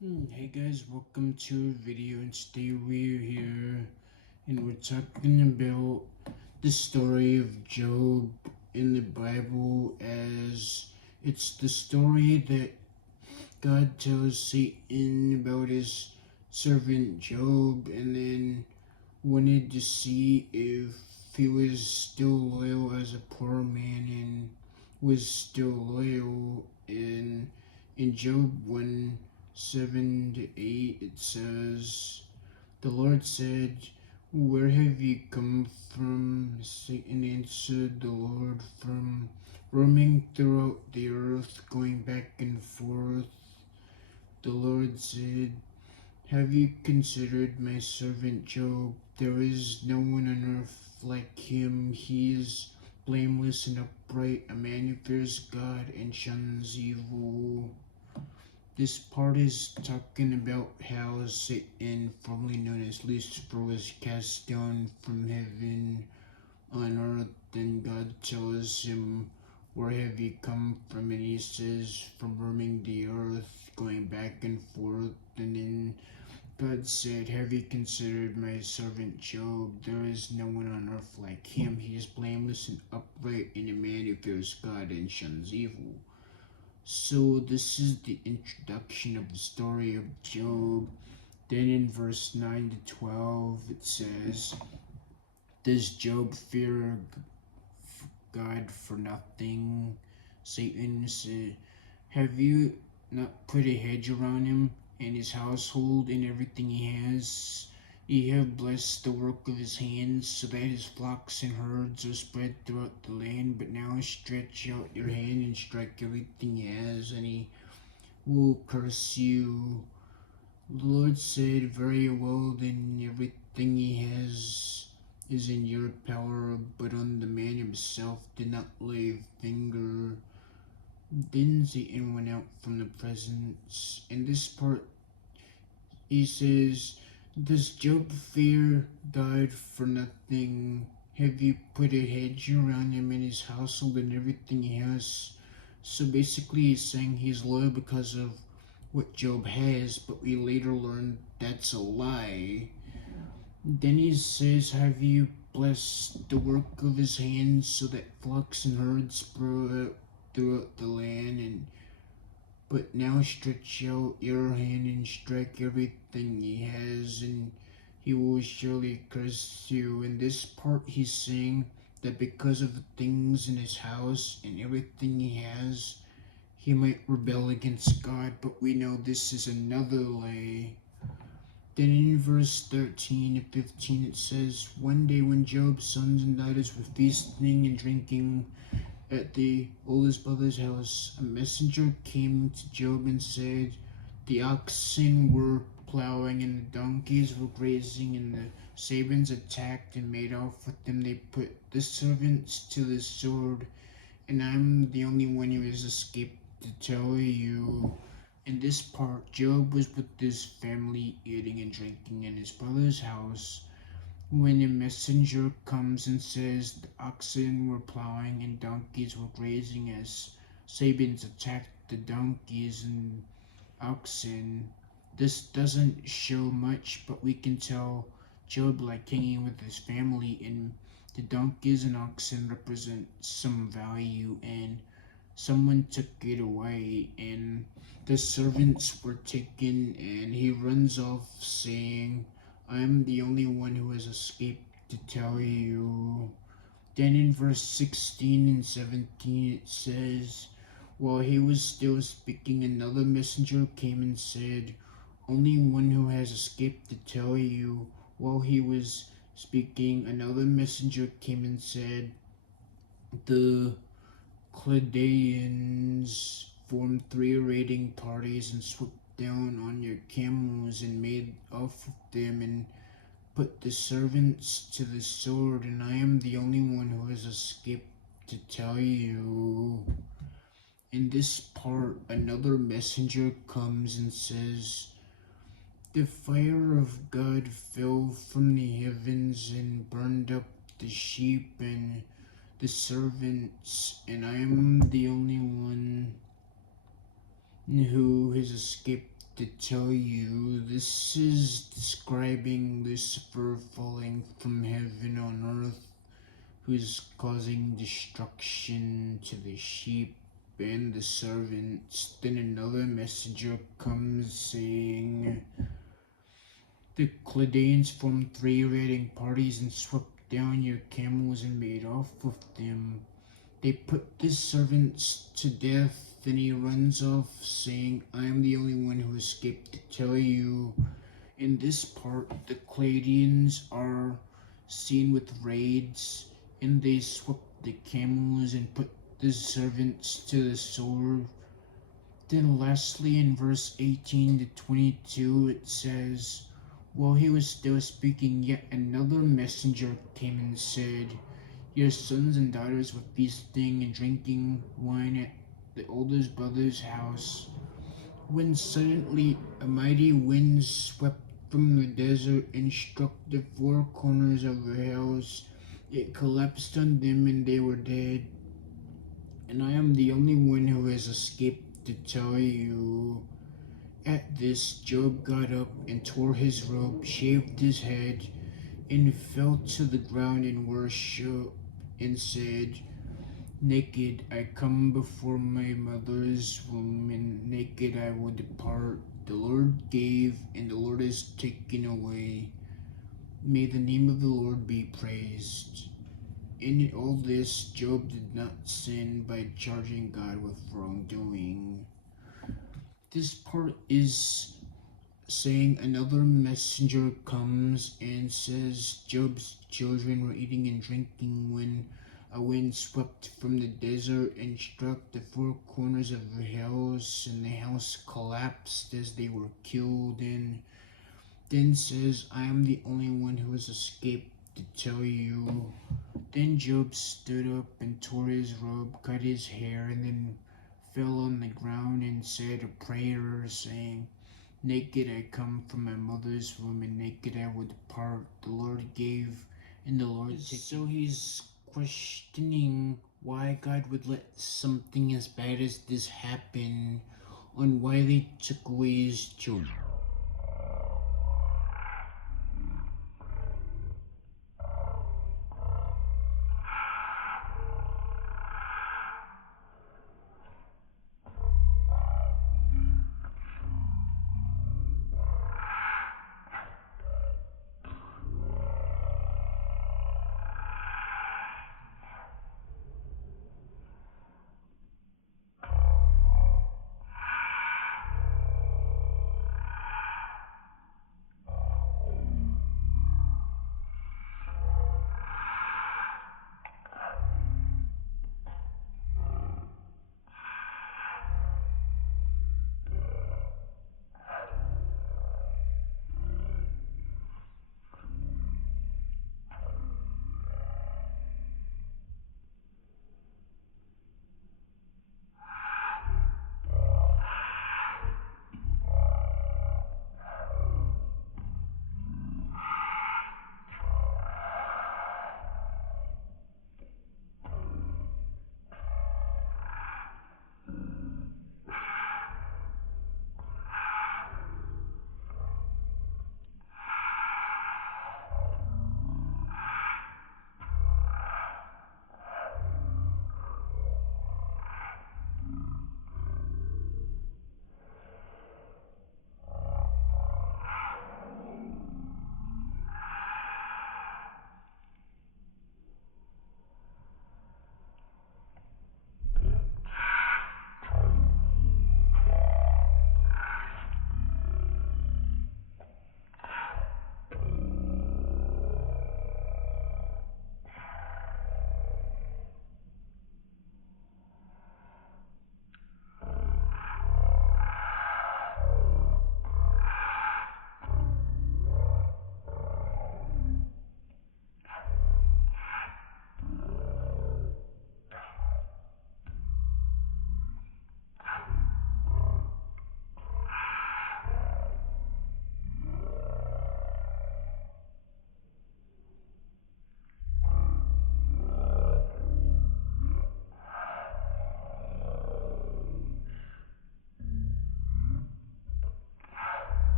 Hey guys, welcome to a video, and today we're here and we're talking about the story of Job in the Bible, as it's the story that God tells Satan about his servant Job, and then wanted to see if he was still loyal as a poor man and was still loyal. And in Job 1 7 to 8, it says, "The Lord said, 'Where have you come from?' Satan answered the Lord, 'From roaming throughout the earth, going back and forth.' The Lord said, 'Have you considered my servant Job? There is no one on earth like him. He is blameless and upright, a man who fears God and shuns evil.'" This part is talking about how Satan, formerly known as Lucifer, was cast down from heaven on earth. Then God tells him, "Where have you come from?" And he says, "From roaming the earth, going back and forth." And then God said, "Have you considered my servant Job? There is no one on earth like him. He is blameless and upright, and a man who fears God and shuns evil." So, this is the introduction of the story of Job. Then in verse 9 to 12, it says, "Does Job fear God for nothing?" Satan said, "Have you not put a hedge around him and his household and everything he has? You have blessed the work of his hands, so that his flocks and herds are spread throughout the land. But now stretch out your hand and strike everything he has, and he will curse you." The Lord said, "Very well, then everything he has is in your power, but on the man himself did not lay a finger." Then Satan went out from the presence. In this part, he says, "Does Job fear God for nothing? Have you put a hedge around him and his household and everything he has?" So basically, he's saying he's loyal because of what Job has, but we later learn that's a lie. Then he says, "Have you blessed the work of his hands, so that flocks and herds sprout out throughout the land? And but now stretch out your hand and strike everything he has, and he will surely curse you." In this part, he's saying that because of the things in his house and everything he has, he might rebel against God, but we know this is another lie. Then in verse 13 and 15, it says, "One day when Job's sons and daughters were feasting and drinking at the oldest brother's house, a messenger came to Job and said, 'The oxen were plowing and the donkeys were grazing, and the Sabines attacked and made off with them. They put the servants to the sword, and I'm the only one who has escaped to tell you.'" In this part, Job was with his family eating and drinking in his brother's house when a messenger comes and says the oxen were plowing and donkeys were grazing, as Sabines attacked the donkeys and oxen. This doesn't show much, but we can tell Job liked hanging with his family, and the donkeys and oxen represent some value, and someone took it away, and the servants were taken, and he runs off saying, "I'm the only one who has escaped to tell you." Then in verse 16 and 17, it says, "While he was still speaking, another messenger came and said, 'Only one who has escaped to tell you.' While he was speaking, another messenger came and said, 'The Chaldeans formed three raiding parties and swooped down on your camels and made off with them and put the servants to the sword, and I am the only one who has escaped to tell you.'" In this part, another messenger comes and says, "The fire of God fell from the heavens and burned up the sheep and the servants, and I am the only one who has escaped to tell you. This is describing Lucifer falling from heaven on earth, who's causing destruction to the sheep and the servants. Then another messenger comes saying, the Chaldeans formed 3 raiding parties and swept down your camels and made off with them. They put the servants to death. Then he runs off saying, I am the only one who escaped to tell you. In this part, the Chaldeans are seen with raids, and they swept the camels and put the servants to the sword. Then lastly, in verse 18 to 22, it says, while he was still speaking, yet another messenger came and said, your sons and daughters were feasting and drinking wine at the oldest brother's house, when suddenly a mighty wind swept from the desert and struck the 4 corners of the house. It collapsed on them and they were dead. And I am the only one who has escaped to tell you. At this, Job got up and tore his robe, shaved his head, and fell to the ground in worship, and said, naked I come before my mother's womb, and naked I will depart. The Lord gave, and the Lord has taken away. May the name of the Lord be praised. In all this, Job did not sin by charging God with wrongdoing. This part is saying another messenger comes and says Job's children were eating and drinking when a wind swept from the desert and struck the 4 corners of the house, and the house collapsed as they were killed. And then says, I am the only one who has escaped to tell you. Then Job stood up and tore his robe, cut his hair, and then fell on the ground and said a prayer, saying, naked I come from my mother's womb, and naked I will depart. The Lord gave, and the Lord took. So he's questioning why God would let something as bad as this happen, on why they took away his children.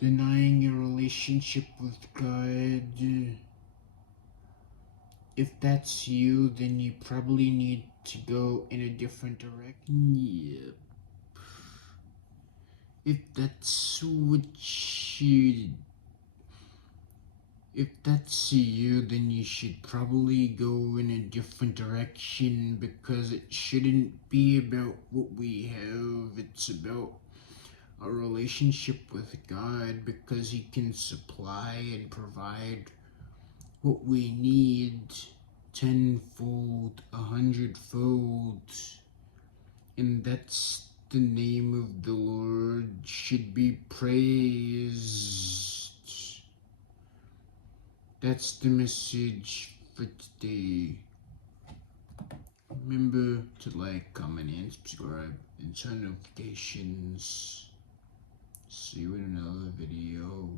denying your relationship with God. If that's you, then you probably need to go in a different direction. Yep. If that's what you If that's you, then you should probably go in a different direction, because it shouldn't be about what we have. It's about a relationship with God, because He can supply and provide what we need tenfold, 100-fold. And that's the name of the Lord should be praised. That's the message for today. Remember to like, comment, and subscribe, and turn notifications. See you in another video.